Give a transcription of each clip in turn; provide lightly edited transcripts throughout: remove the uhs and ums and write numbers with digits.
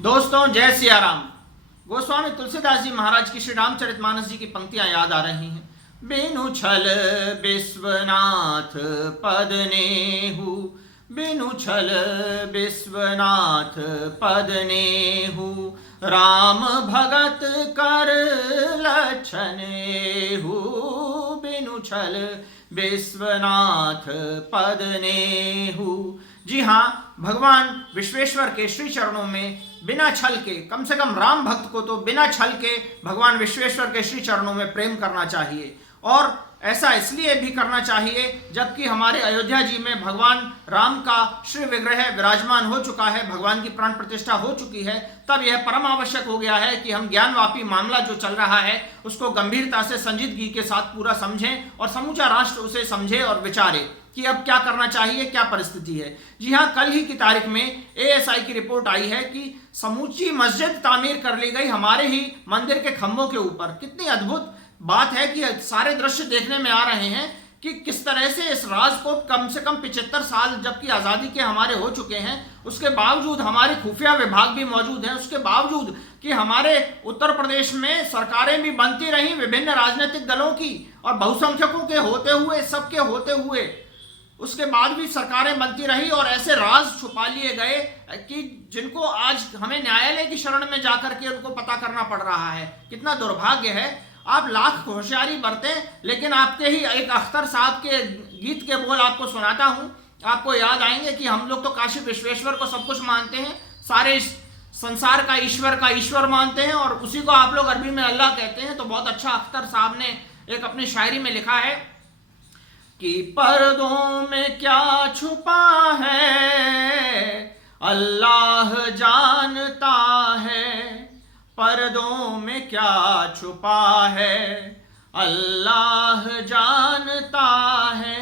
दोस्तों, जय सिया राम। गोस्वामी तुलसीदास जी महाराज की श्री रामचरितमानस जी की पंक्तियां याद आ रही हैं। बिनु छल विश्वनाथ पद नेहु, बिनु छल विश्वनाथ पद नेहु, राम भगत कर लछनेहु, बिनु छल विश्वनाथ पद नेहु। जी हाँ, भगवान विश्वेश्वर के श्री चरणों में बिना छल के, कम से कम राम भक्त को तो बिना छल के भगवान विश्वेश्वर के श्री चरणों में प्रेम करना चाहिए। और ऐसा इसलिए भी करना चाहिए जबकि हमारे अयोध्या जी में भगवान राम का श्री विग्रह विराजमान हो चुका है, भगवान की प्राण प्रतिष्ठा हो चुकी है। तब यह परम आवश्यक हो गया है कि हम ज्ञानवापी मामला जो चल रहा है उसको गंभीरता से संजीदगी के साथ पूरा समझें और समूचा राष्ट्र उसे समझे और विचारे कि अब क्या करना चाहिए, क्या परिस्थिति है। जी हाँ, कल ही की तारीख में एएसआई की रिपोर्ट आई है कि समूची मस्जिद तामीर कर ली गई हमारे ही मंदिर के खंभों के ऊपर। कितनी अद्भुत बात है कि सारे दृश्य देखने में आ रहे हैं कि किस तरह से इस राज को कम से कम 75 साल जबकि आज़ादी के हमारे हो चुके हैं, उसके बावजूद हमारी खुफिया विभाग भी मौजूद है, उसके बावजूद कि हमारे उत्तर प्रदेश में सरकारें भी बनती रहीं विभिन्न राजनीतिक दलों की और बहुसंख्यकों के होते हुए, सबके होते हुए, उसके बाद भी सरकारें बनती रही और ऐसे राज छुपा लिए गए कि जिनको आज हमें न्यायालय की शरण में जाकर के उनको पता करना पड़ रहा है। कितना दुर्भाग्य है। आप लाख होशियारी बरतें, लेकिन आपके ही एक अख्तर साहब के गीत के बोल आपको सुनाता हूं, आपको याद आएंगे कि हम लोग तो काशी विश्वेश्वर को सब कुछ मानते हैं, सारे संसार का ईश्वर मानते हैं और उसी को आप लोग अरबी में अल्लाह कहते हैं। तो बहुत अच्छा अख्तर साहब ने एक अपनी शायरी में लिखा है कि पर्दों में क्या छुपा है अल्लाह जानता है, पर्दों में क्या छुपा है अल्लाह जानता है,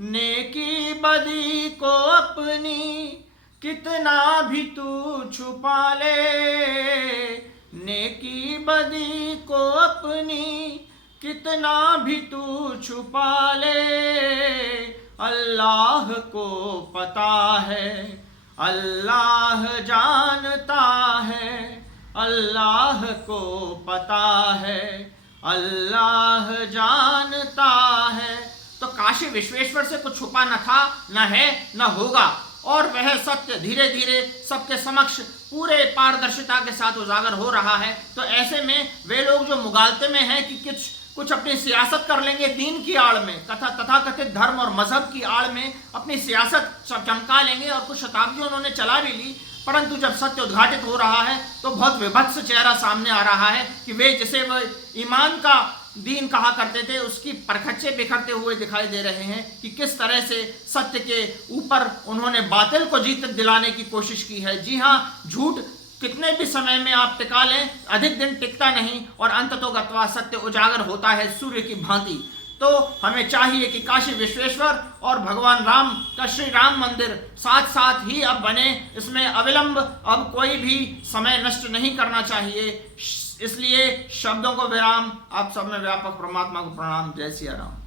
नेकी बदी को अपनी कितना भी तू छुपा ले, नेकी बदी को अपनी कितना भी तू छुपा ले, अल्लाह को पता है अल्लाह जानता है, अल्लाह को पता है अल्लाह जानता है। तो काशी विश्वेश्वर से कुछ छुपा न था, न है, न होगा और वह सत्य धीरे धीरे सबके समक्ष पूरे पारदर्शिता के साथ उजागर हो रहा है। तो ऐसे में वे लोग जो मुगालते में हैं कि कुछ अपनी सियासत कर लेंगे दीन की आड़ में, तथाकथित धर्म और मजहब की आड़ में अपनी सियासत चमका लेंगे और कुछ शताब्दी उन्होंने चला भी ली, परंतु जब सत्य उद्घाटित हो रहा है तो बहुत विभत्स चेहरा सामने आ रहा है कि वे जिसे वह ईमान का दीन कहा करते थे उसकी परखच्चे बिखरते हुए दिखाई दे रहे हैं कि किस तरह से सत्य के ऊपर उन्होंने बातिल को जीत दिलाने की कोशिश की है। जी हाँ, झूठ कितने भी समय में आप टिका लें, अधिक दिन टिकता नहीं और अंततोगत्वा सत्य उजागर होता है सूर्य की भांति। तो हमें चाहिए कि काशी विश्वेश्वर और भगवान राम का श्री राम मंदिर साथ साथ ही अब बने, इसमें अविलंब अब कोई भी समय नष्ट नहीं करना चाहिए। इसलिए शब्दों को विराम, आप सब में व्यापक परमात्मा को प्रणाम। जय सिया राम।